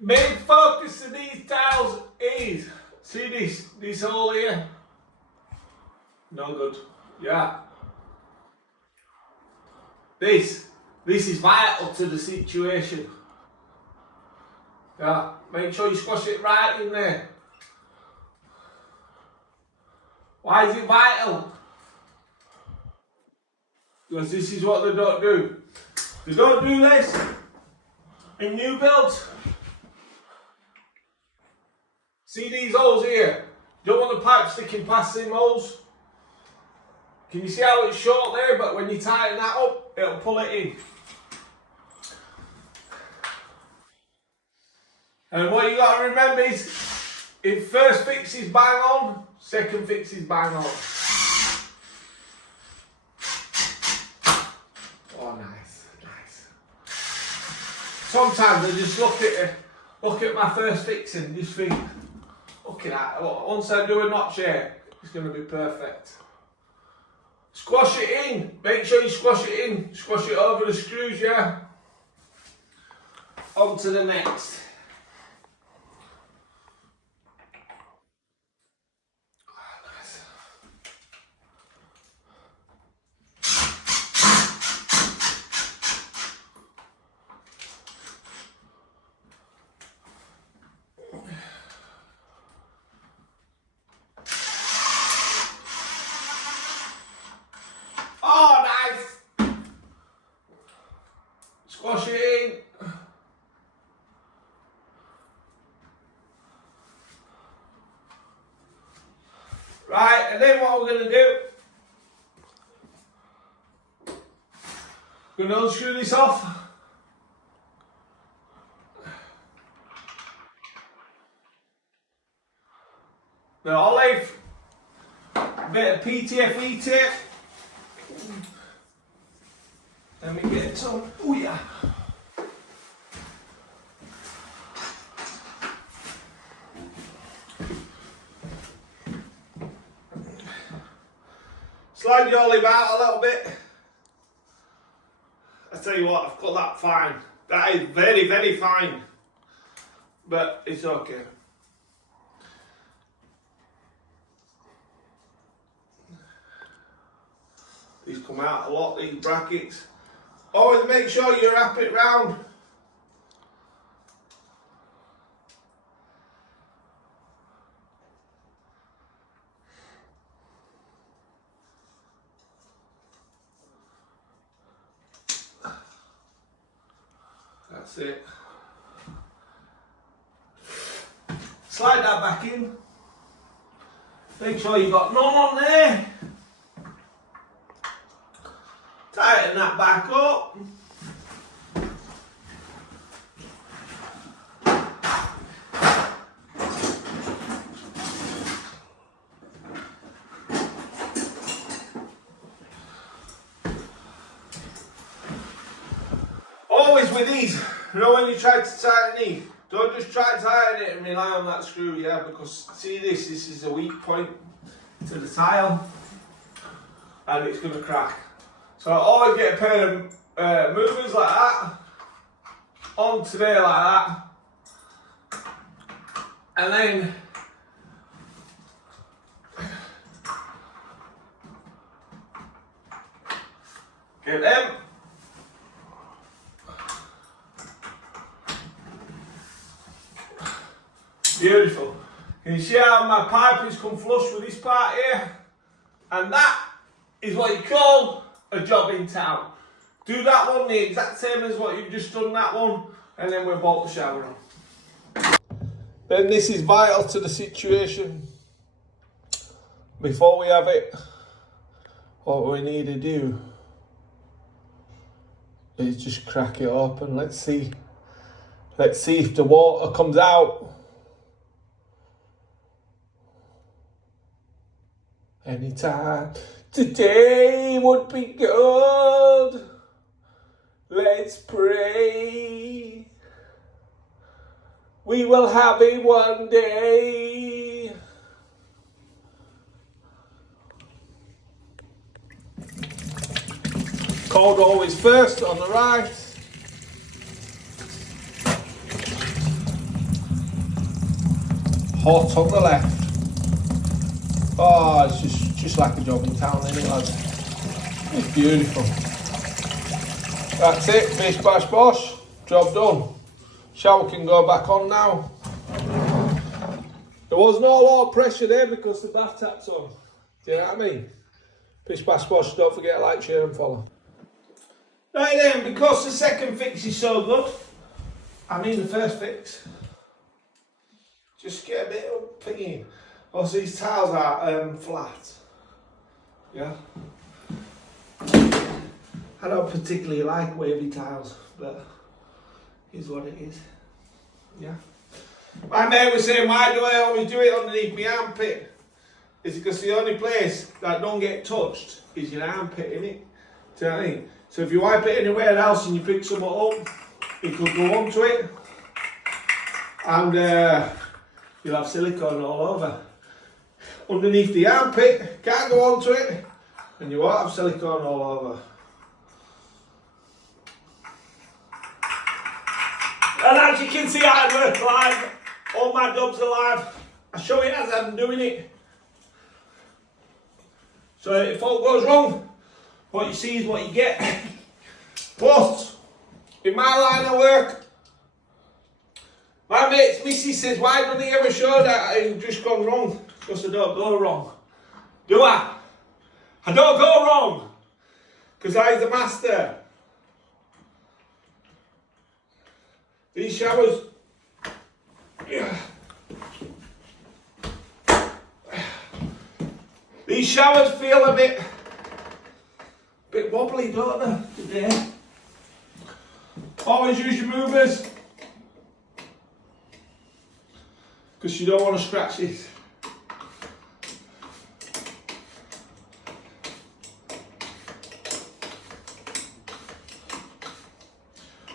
Main focus of these tiles is, see this hole here? No good. Yeah. This is vital to the situation. Yeah, make sure you squash it right in there. Why is it vital? Because this is what they don't do. They don't do this in new builds. See these holes here? You don't want the pipe sticking past them holes. Can you see how it's short there? But when you tighten that up, it'll pull it in. And what you got to remember is, if first fix is bang on, second fix is bang on. Oh, nice, nice. Sometimes I just look at my first fix and just think, look at that. Once I do a notch here, it's going to be perfect. Squash it in. Make sure you squash it in. Squash it over the screws, yeah? On to the next. Oh, nice! Squash it in. Right, and then what we're going to do, we're going to unscrew this off. The olive, a bit of PTFE tape. Let me get some. Oh yeah. Slide your olive out a little bit. I tell you what, I've cut that fine. That is very, very fine. But it's okay. These come out a lot, these brackets. Always make sure you wrap it round. That's it. Slide that back in. Make sure you've got none on there. Tighten that back up. Always with these, you know, when you try to tighten these, don't just try to tighten it and rely on that screw, yeah, because see this is a weak point to the tile and it's going to crack. So I always get a pair of movers like that, onto there like that, and then get them. Beautiful. Can you see how my pipe has come flush with this part here? And that is what you call a job in town. Do that one the exact same as what you've just done that one, and then we'll bolt the shower on. Then this is vital to the situation. Before we have it, what we need to do is just crack it open. Let's see if the water comes out. Anytime today would be good. Let's pray. We will have it one day. Cold always first on the right. hot on the left. Oh, it's just like a job in town, isn't it, lads? It's beautiful. That's it, bish bash bosh, job done. Shower can go back on now. There was no lot of pressure there because the bath tap's on. Do you know what I mean? Bish bash bosh, don't forget to like, share and follow. Right then, because the second fix is so good, I mean the first fix. Just get a bit of thingy. Also, these tiles are flat. Yeah. I don't particularly like wavy tiles, but here's what it is. Yeah. My mate was saying, why do I always do it underneath my armpit? It's because the only place that don't get touched is your armpit, innit? Do you know what I mean? So if you wipe it anywhere else and you pick something up, it could go onto it. And you'll have silicone all over. Underneath the armpit, can't go onto it, and you won't have silicone all over. And as you can see, I work live. All my jobs are live. I show it as I'm doing it. So if all goes wrong, what you see is what you get. But in my line of work, my mate's missus says, why don't he ever show that I've just gone wrong? Because I don't go wrong. Do I? I don't go wrong. Because I'm the master. These showers. These showers feel a bit wobbly, don't they, today? Always use your movers. Because you don't want to scratch it.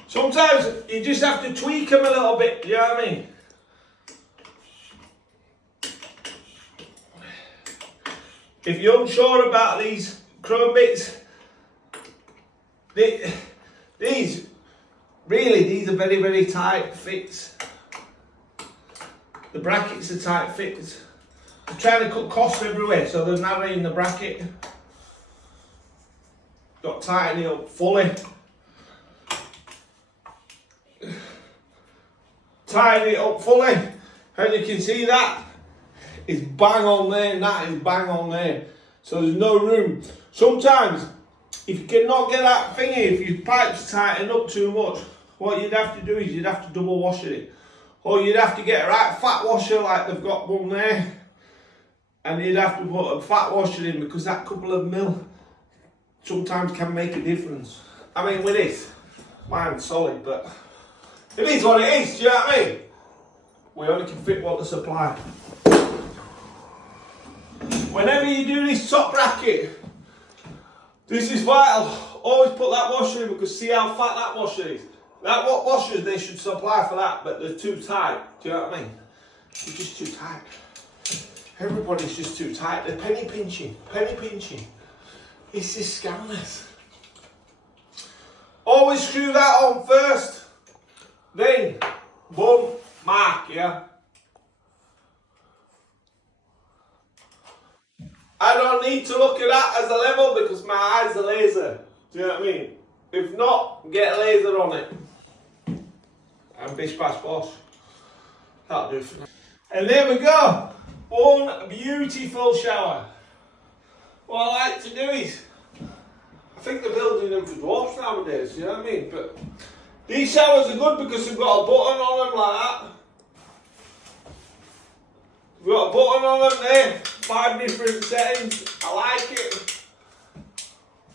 Sometimes you just have to tweak them a little bit, you know what I mean? If you're unsure about these chrome bits, these are very, very tight fits. The brackets are tight fits. I'm trying to cut costs everywhere, so they're narrowing the bracket. Got to tighten it up fully. Tighten it up fully, and you can see that is bang on there, and that is bang on there. So there's no room. Sometimes, if you cannot get that thingy, if your pipes tighten up too much, what you'd have to do is you'd have to double wash it. Or you'd have to get a right fat washer like they've got one there. And you'd have to put a fat washer in because that couple of mil sometimes can make a difference. I mean with this, mine's solid, but it is what it is, do you know what I mean? We only can fit what the supply. Whenever you do this top bracket, this is vital. Always put that washer in because see how fat that washer is. That what washers they should supply for that, but they're too tight. Do you know what I mean? They're just too tight. Everybody's just too tight. They're penny pinching. Penny pinching. It's just scandalous. Always screw that on first. Then, boom, mark, yeah? I don't need to look at that as a level because my eyes are laser. Do you know what I mean? If not, get a laser on it. And bish bash bosh. That'll do for now. And there we go. One beautiful shower. What I like to do is, I think they're building them for dwarfs nowadays, you know what I mean? But these showers are good because they've got a button on them like that. We've got a button on them there, 5 different settings. I like it.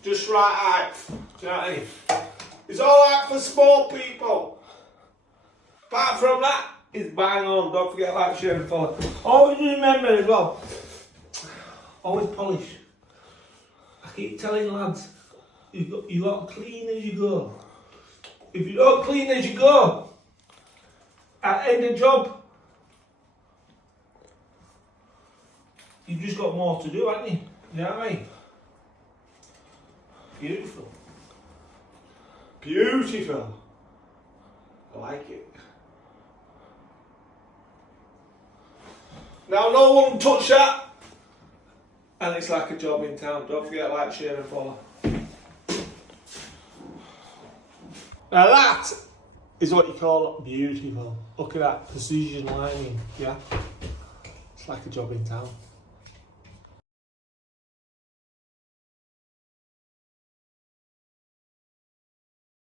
Just right height. Do you know what I mean? It's alright for small people. Apart from that, it's bang on. Don't forget to like, share and follow. Always remember as well, always polish. I keep telling lads, you got to clean as you go. If you don't clean as you go, at end of job, you've just got more to do, haven't you? You know what I mean? Beautiful. Beautiful. I like it. Now no one touch that, and it's like a job in town. Don't forget like, share and follow. Now that is what you call beautiful. Look at that precision lining, yeah? It's like a job in town.